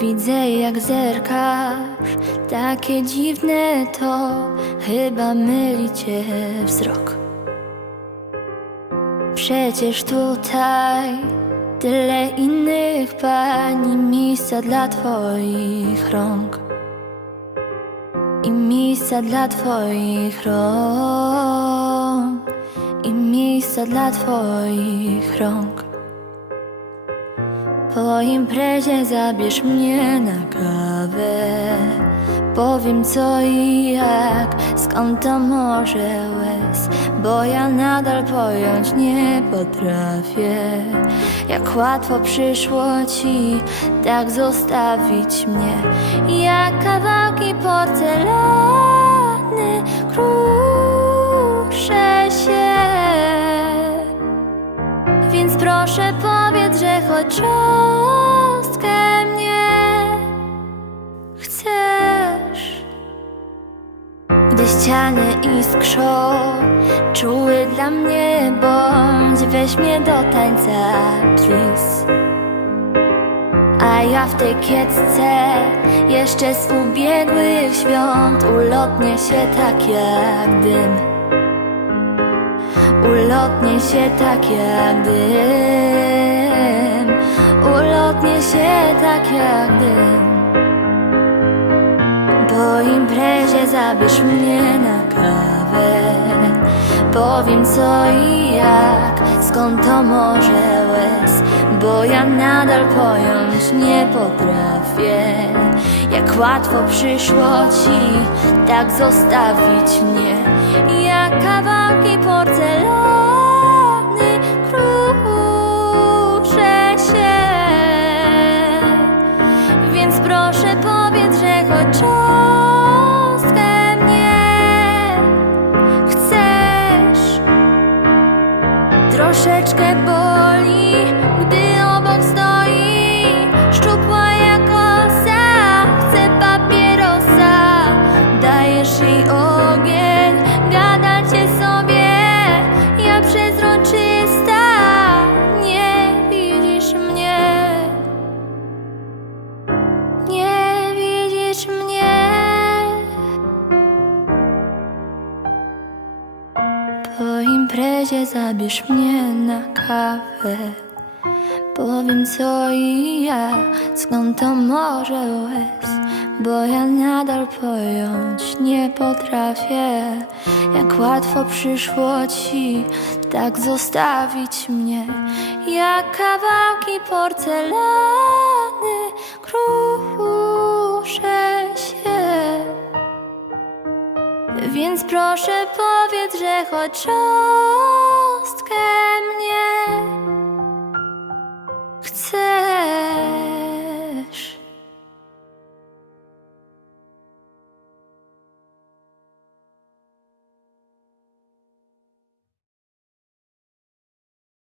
Widzę jak zerkasz, takie dziwne to Chyba myli cię wzrok. Przecież tutaj tyle innych pań i miejsca dla twoich rąk. I miejsca dla twoich rąk. I miejsca dla twoich rąk po imprezie zabierz mnie na kawę. Powiem co i jak, skąd to może łez Bo ja nadal pojąć nie potrafię. Jak łatwo przyszło ci tak zostawić mnie Jak kawałki porcelany powiedz, że choć cząstkę mnie chcesz. Gdy ściany iskrzą, czuły dla mnie bądź Weź mnie do tańca, please. A ja w tej kiecce jeszcze z ubiegłych świąt Ulotnie się tak jak dym Ulotnie się tak jak dym. Ulotnie się tak jak dym. Po imprezie zabierz mnie na kawę. Powiem co i jak, skąd to może łez. Bo ja nadal pojąć nie potrafię. Jak łatwo przyszło ci tak zostawić mnie kawałki porcelany imprezie zabierz mnie na kawę. Powiem co i ja, skąd to może łez Bo ja nadal pojąć nie potrafię. Jak łatwo przyszło ci tak zostawić mnie Jak kawałki porcelany kruszę Więc proszę powiedz, że choć cząstkę mnie chcesz